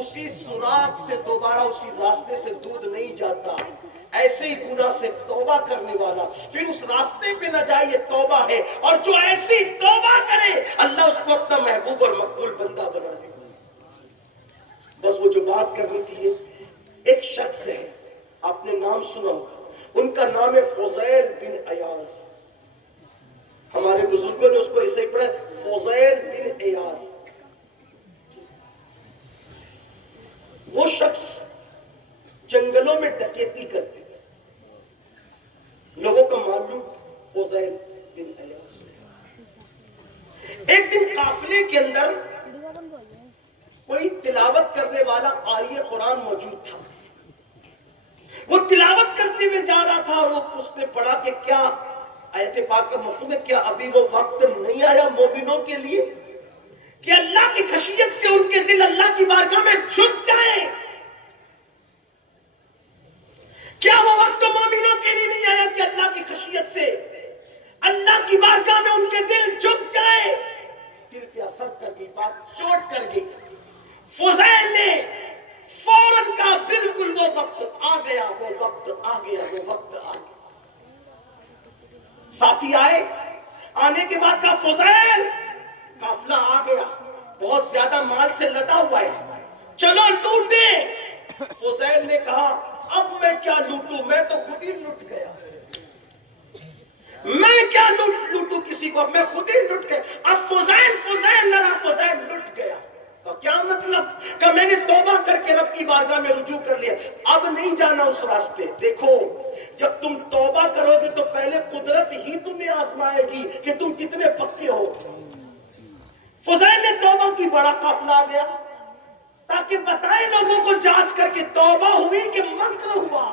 اسی سوراخ سے دوبارہ اسی راستے سے دودھ نہیں جاتا. ایسے ہی گناہ سے توبہ کرنے والا پھر اس راستے پہ نہ جائے، یہ توبہ ہے. اور جو ایسی توبہ کرے اللہ اس کو اپنا محبوب اور مقبول بندہ بنا دے. بس وہ جو بات کرنی تھی، ایک شخص ہے، آپ نے نام سنا ہوگا، ان کا نام ہے فضیل بن عیاض. ہمارے بزرگوں نے اس کو ایسے ہی پڑھا، فضیل بن عیاض. وہ شخص جنگلوں میں ڈکیتی کرتے تھے. لوگوں کا معلوم فضیل بن عیاض. ایک دن قافلے کے اندر کوئی تلاوت کرنے والا قاری قرآن موجود تھا. وہ تلاوت کرتے ہوئے جا رہا تھا اور وہ اس نے پڑھا کہ کیا آیت پاک کا مفہوم ہے، کیا ابھی وہ وقت نہیں آیا مومنوں کے لیے کہ اللہ کی خشیت سے ان کے دل اللہ کی بارگاہ میں جھک جائیں؟ کیا وہ وقت مومنوں کے لیے نہیں آیا کہ اللہ کی خشیت سے اللہ کی بارگاہ میں ان کے دل جھک جائیں؟ دل پہ اثر کر گئی، بات چوٹ کر گئی. فضیل نے فوراً کہا بالکل وہ وقت آ گیا، وہ وقت آ گیا، وہ وقت آ گیا. ساتھی آئے، آنے کے بعد کہا فضیل قافلہ آ گیا، بہت زیادہ مال سے لدا ہوا ہے، چلو لوٹے. فضیل نے کہا اب میں کیا لوٹوں، میں تو خود ہی لٹ گیا. میں کیا لوٹوں کسی کو، میں خود ہی لٹ گیا. اب فضیل لڑا، فضیل لٹ گیا. کیا مطلب کہ میں نے توبہ کر کے رب کی بارگاہ میں رجوع کر لیا، اب نہیں جانا اس راستے. دیکھو جب تم توبہ کرو گے تو پہلے قدرت ہی تمہیں آزمائے گی کہ تم کتنے پکے ہو. فضیل نے توبہ کی، بڑا قافلہ آ گیا تاکہ بتائے لوگوں کو جانچ کر کے توبہ ہوئی کہ مکر ہوا.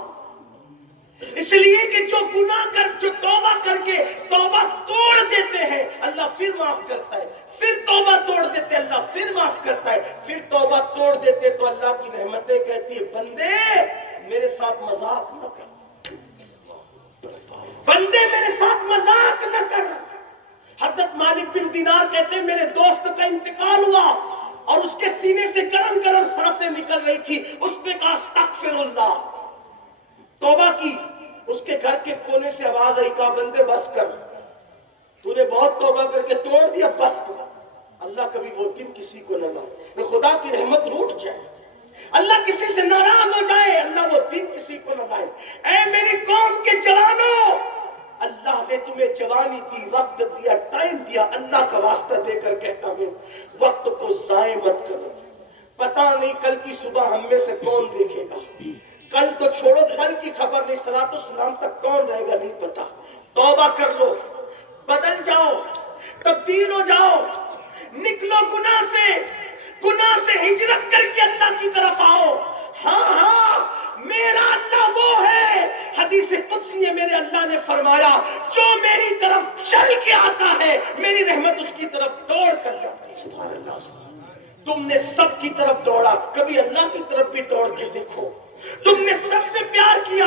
اس لیے کہ جو گناہ کر، جو توبہ کر کے توبہ توڑ دیتے ہیں اللہ پھر معاف کرتا ہے، پھر توبہ توڑ دیتے اللہ پھر معاف کرتا ہے، پھر توبہ توڑ دیتے تو اللہ کی رحمتیں کہتی ہے بندے میرے ساتھ مذاق نہ کر، بندے میرے ساتھ مذاق نہ کر. حضرت مالک بن دینار کہتے ہیں میرے دوست کا انتقال ہوا اور اس کے سینے سے گرم گرم سانسیں نکل رہی تھی. اس نے کہا استغفر اللہ، توبہ کی. اس کے گھر کے کونے سے آواز آئی، کہا بندے بس کر، تو نے بہت توبہ کر کے توڑ دیا، بس کر. اللہ کبھی وہ دن کسی کو نہ لائے خدا کی رحمت روٹ جائے، اللہ کسی سے ناراض ہو جائے، اللہ وہ دن کسی کو نہ لائے. اے میری قوم کے جوانوں، اللہ نے تمہیں جوانی دی، وقت دیا، ٹائم دیا. اللہ کا واسطہ دے کر کہتا ہوں وقت کو ضائع مت کرو. پتہ نہیں کل کی صبح ہم میں سے کون دیکھے گا. کل تو چھوڑو، کل کی خبر نہیں، صلاۃ السلام تک کون رہے گا نہیں پتا. توبہ کر لو، بدل جاؤ، تبدیل ہو جاؤ، نکلو گناہ سے ہجرت کر کے اللہ کی طرف آؤ. ہاں میرا اللہ وہ ہے، حدیث قدسی ہے، میرے اللہ نے فرمایا جو میری طرف چل کے آتا ہے میری رحمت اس کی طرف دوڑ کر جاتی ہے. سبحان اللہ. تم نے سب کی طرف دوڑا، کبھی اللہ کی طرف بھی دوڑ کے دیکھو. تم نے سب سے پیار کیا،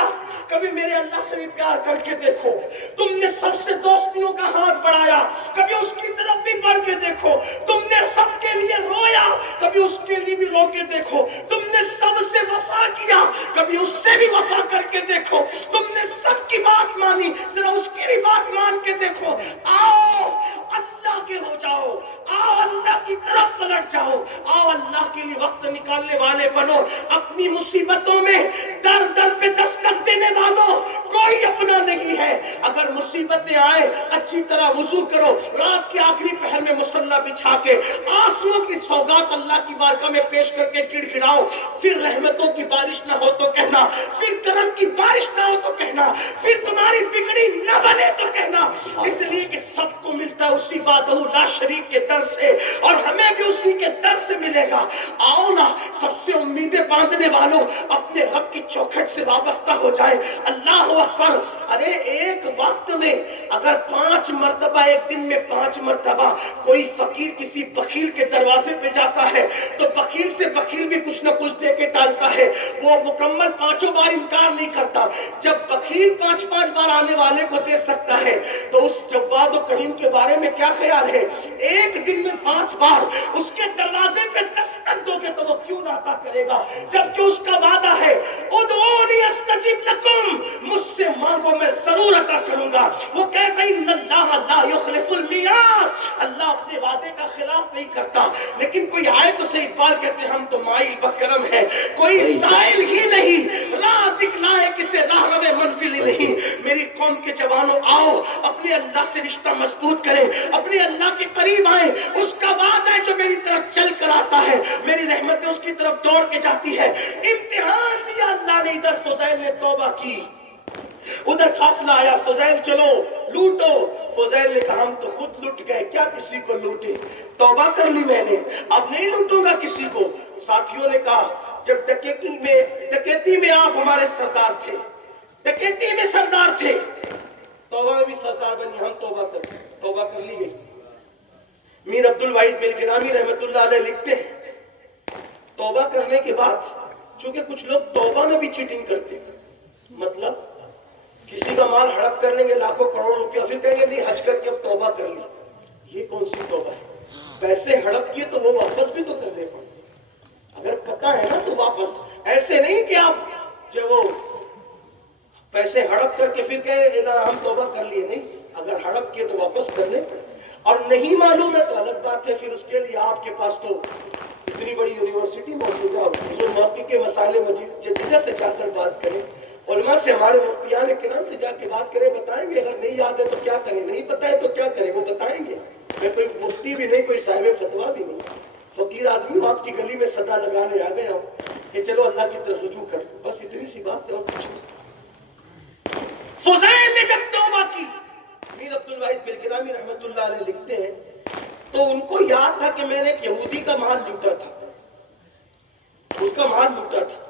کبھی میرے اللہ سے بھی پیار کر کے دیکھو. تم نے سب سے دوستیوں کا ہاتھ بڑھایا، کبھی اس کی طرف بھی بڑھ کے دیکھو. تم نے سب کے لیے رویا، کبھی اس کے لیے بھی رو کے دیکھو. تم نے سب سے وفا کیا، کبھی اس سے بھی وفا کر کے دیکھو. تم نے سب کی بات مانی، ذرا اس کی بھی بات مان کے دیکھو. آؤ اللہ کے ہو جاؤ، آؤ اللہ کی طرف پلٹ جاؤ، آؤ اللہ کے لیے وقت نکالنے والے بنو. اپنی مصیبتوں میں در در پہ دستک دینے والوں کوئی اپنا نہیں ہے. اگر مصیبتیں آئے اچھی طرح وضو کرو، رات کے آخری پہر میں مصلی بچھا کے آنسوؤں کی سوگات اللہ کی بارگاہ میں پیش کر کے گڑ گڑاؤ. پھر رحمتوں کی بارش نہ ہو تو کہنا، پھر کرم کی بارش نہ ہو تو کہنا، پھر تمہاری بگڑی نہ بنے تو کہنا. اس لیے کہ سب کو ملتا ہے اسی وحدہ لا شریک کے در سے، اور ہمیں بھی اسی کے در سے ملے گا. آؤ نا، سب سے امیدیں باندھنے والوں اپنے رب کی چوکھٹ سے وابستہ ہو جائے. اللہ اکبر. ارے ایک وقت میں اگر 5 مرتبہ ایک دن میں 5 مرتبہ کوئی فقیر کسی بخیل کے دروازے پہ جاتا ہے تو بخیل سے بخیل بھی کچھ نہ کچھ دے کے ٹالتا ہے. وہ مکمل 5 بار انکار نہیں کرتا. جب بخیل 5 بار آنے والے کو دے سکتا ہے تو اس جواد و کریم کے بارے میں کیا خیال ہے؟ ایک دن میں 5 بار اس کے دروازے پہ دستک دو گے تو وہ کیوں نہ عطا کرے گا، جبکہ اس کا وعدہ ہے ادعونی استجب لکم، مجھ سے مانگو میں ضرور عطا کروں گا. وہ کہتا ہے ان اللہ لا یخلف المیعاد، اللہ اپنے وعدے کا خلاف نہیں کرتا. لیکن کوئی آئے تو صحیح بات کہتے ہم تو مائل بکرم ہے، کوئی سائل ہی نہیں، راہ دکھلائے کسے راہ رو منزل ہی نہیں. میری قوم کے جوانوں آؤ اپنے اللہ سے رشتہ مضبوط کریں، اپنے اللہ کے قریب آئیں. اس کا وعدہ ہے جو میری طرف چل کر آتا ہے میری رحمتیں اس کی طرف دوڑ کے جاتی ہے. امتحان لیا اللہ نے. ادھر فضیل نے توبہ کی، ادھر قافلہ آیا، فضیل چلو لوٹو. فضیل نے کہا ہم تو خود لوٹ گئے، کیا کسی کو لوٹے، توبہ کر لی میں نے، اب نہیں لوٹوں گا کسی کو. ساتھیوں نے کہا جب ڈکیتی میں آپ ہمارے سردار تھے، ڈکیتی میں سردار تھے، توبہ میں بھی سردار بنی، ہم توبہ کرتے. توبہ کر لی گئی. میر عبد الواحد بن گرامی رحمت اللہ علیہ لکھتے ہیں توبہ کرنے کے بعد چونکہ کچھ لوگ توبہ میں بھی چیٹنگ کرتے ہیں، مطلب کسی کا مال ہڑپ کر لیں گے لاکھوں کروڑوں روپیہ، پھر کہیں گے نہیں حج کر کے اب توبہ کر لی. یہ کون سی توبہ ہے؟ پیسے ہڑپ کیے تو وہ واپس بھی تو کرنے پڑے. اگر پتہ ہے نا تو واپس، ایسے نہیں کہ آپ جو وہ پیسے ہڑپ کر کے پھر کہیں ہم توبہ کر لیے. نہیں، اگر ہڑپ کیے تو واپس کرنے پڑے. اور نہیں معلوم ہے تو الگ بات ہے، پھر اس کے لیے آپ کے پاس تو اتنی بڑی یونیورسٹی موجود ہے، حضور موقع کے مسائل جدیدہ سے جا کر بات کریں، علماء سے، ہمارے مفتیان کرام سے جا کے بات کریں، بتائیں گے. اگر نہیں یاد ہے تو کیا کریں، نہیں پتہ ہے تو کیا کریں، وہ بتائیں گے. میں کوئی مفتی بھی نہیں، کوئی صاحب فتویٰ بھی نہیں، فقیر آدمی ہوں، آپ کی گلی میں صدا لگانے آ گیا ہوں کہ چلو اللہ کی طرف رجوع کر. بس اتنی سی بات ہے اور کچھ نہیں. فضیل نے جب توبہ کی، میر عبد الواحد بالگرامی رحمت اللہ علیہ لکھتے ہیں تو ان کو یاد تھا کہ میں نے ایک یہودی کا مال لوٹا تھا، اس کا مال لوٹا تھا.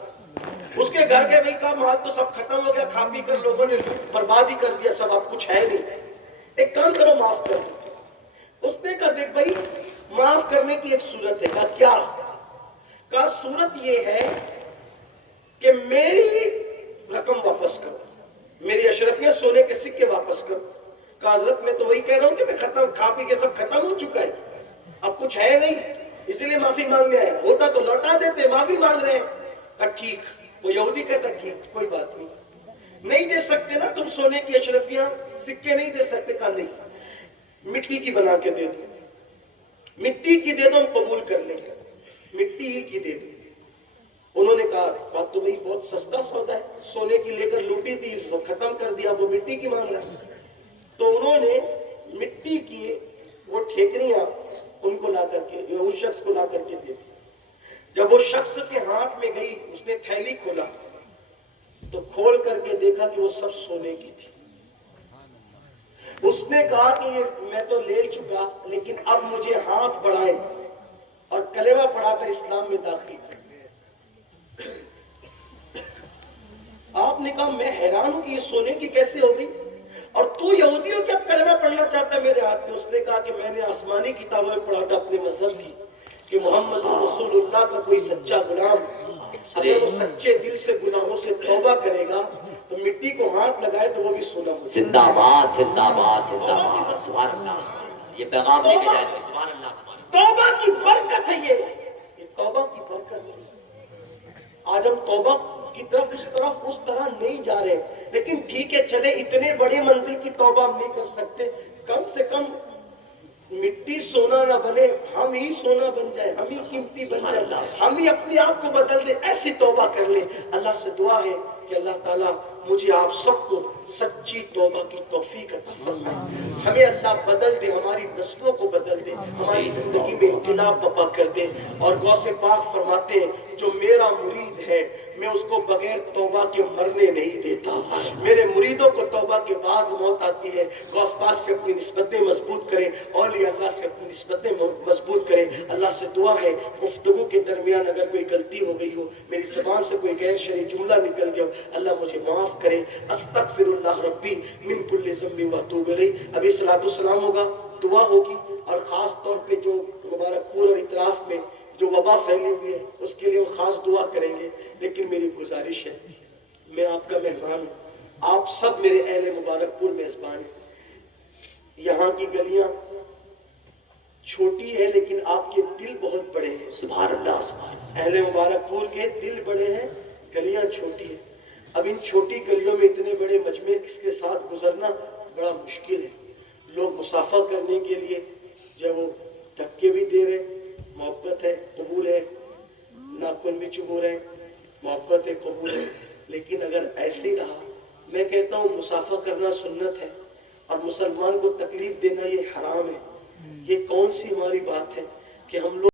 اس کے گھر کے بھائی کا مال تو سب ختم ہو گیا، کھا پی کر لوگوں نے برباد ہی کر دیا سب، اب کچھ ہے نہیں، ایک کام کرو معاف کر دو. اس نے کہا دیکھ بھائی معاف کرنے کی ایک صورت ہے. کہا کیا؟ کہا صورت یہ ہے کہ میری رقم واپس کرو، میری اشرفیہ سونے کے سکے واپس کرو. کہا حضرت میں تو وہی کہہ رہا ہوں کہ میں ختم، کھا پی کے سب ختم ہو چکا ہے، اب کچھ ہے نہیں، اسی لیے معافی مانگنے آئے، ہوتا تو لوٹا دیتے، معافی مانگ رہے ہیں. کہا ٹھیک. وہ یہودی کہتا ٹھیک کوئی بات نہیں، نہیں دے سکتے نا تم سونے کی اشرفیاں سکے نہیں دے سکتے. کہا نہیں، مٹی کی بنا کے دے دو، مٹی کی دے دو ہم قبول کر لیں گے، مٹی ہی کی دے دو. انہوں نے کہا بات تو بھائی بہت سستا سودا ہے، سونے کی لے کر لوٹی تھی وہ ختم کر دیا، وہ مٹی کی مانگ رہا ہے. تو انہوں نے مٹی کی وہ ٹھیکریاں ان کو لا کر کے، اس شخص کو لا کر کے دے دی. جب وہ شخص کے ہاتھ میں گئی، اس نے تھیلی کھولا تو کھول کر کے دیکھا کہ وہ سب سونے کی تھی. اس نے کہا کہ یہ میں تو لے چکا، لیکن اب مجھے ہاتھ بڑھائے اور کلمہ پڑھا کر اسلام میں داخل کر. آپ نے کہا میں حیران ہوں کہ یہ سونے کی کیسے ہو گئی، اور تو یہودی ہو کیا کلمہ پڑھنا چاہتا ہے میرے ہاتھ میں؟ اس نے کہا کہ میں نے آسمانی کتابوں میں پڑھا تھا اپنے مذہب کی کہ محمد رسول اللہ کا کوئی سچا غلام اگر وہ سچے دل سے گناہوں سے توبہ کرے گا تو مٹی کو ہاتھ لگائے تو وہ بھی سونا ہو. زندہ باد زندہ باد زندہ باد، سبحان اللہ سبحان اللہ. یہ پیغام لے کے جائے تو سبحان اللہ سبحان اللہ. توبہ کی برکت ہے یہ توبہ کی برکت ہے. آج ہم توبہ کی طرف اس طرح نہیں جا رہے، لیکن ٹھیک ہے چلے اتنے بڑے منزل کی توبہ ہم نہیں کر سکتے، کم سے کم مٹی سونا نہ بنے، ہم ہی سونا بن جائے، ہم ہی قیمتی بن جائے، ہم ہی اپنے آپ کو بدل دیں، ایسی توبہ کر لیں. اللہ سے دعا ہے کہ اللہ تعالیٰ مجھے آپ سب کو سچی توبہ کی توفیق عطا فرمائے. ہمیں اللہ بدل دے، ہماری نسلوں کو بدل دے، ہماری زندگی میں انقلاب برپا کر دے. اور غوث پاک فرماتے ہیں جو میرا مرید ہے میں اس کو بغیر توبہ کے مرنے نہیں دیتا. میرے مریدوں کو توبہ کے بعد موت آتی ہے. غوث پاک سے اپنی نسبتیں مضبوط کریں، اولیاء اللہ سے اپنی نسبتیں مضبوط کریں. اللہ سے دعا ہے گفتگو کے درمیان اگر کوئی غلطی ہو گئی ہو، میری زبان سے کوئی غیر شرعی جملہ نکل گیا ہو، اللہ مجھے معاف کرے. استغفر اللہ ربی من کل ذنب واتوب الیہ. ابھی صلاۃ السلام ہوگا، دعا ہوگی، اور خاص طور پہ جو مبارک پور اور اطراف میں جو وبا پھیلی ہوئی ہے اس کے لیے وہ خاص دعا کریں گے. لیکن میری گزارش ہے، میں آپ کا مہمان ہوں، آپ سب میرے اہل مبارک پور میزبان ہیں. یہاں کی گلیاں چھوٹی ہے لیکن آپ کے دل بہت بڑے ہیں. سبحان اللہ سبحان اللہ. اہل مبارک پور کے دل بڑے ہیں، گلیاں چھوٹی ہیں. اب ان چھوٹی گلیوں میں اتنے بڑے مجمع کس کے ساتھ گزرنا بڑا مشکل ہے. لوگ مسافہ کرنے کے لیے جب وہ دھکے بھی دے رہے، محبت ہے قبول ہے، ناخن بھی چبو رہے، محبت ہے قبول ہے. لیکن اگر ایسے ہی رہا، میں کہتا ہوں مسافہ کرنا سنت ہے اور مسلمان کو تکلیف دینا یہ حرام ہے. یہ کون سی ہماری بات ہے کہ ہم لوگ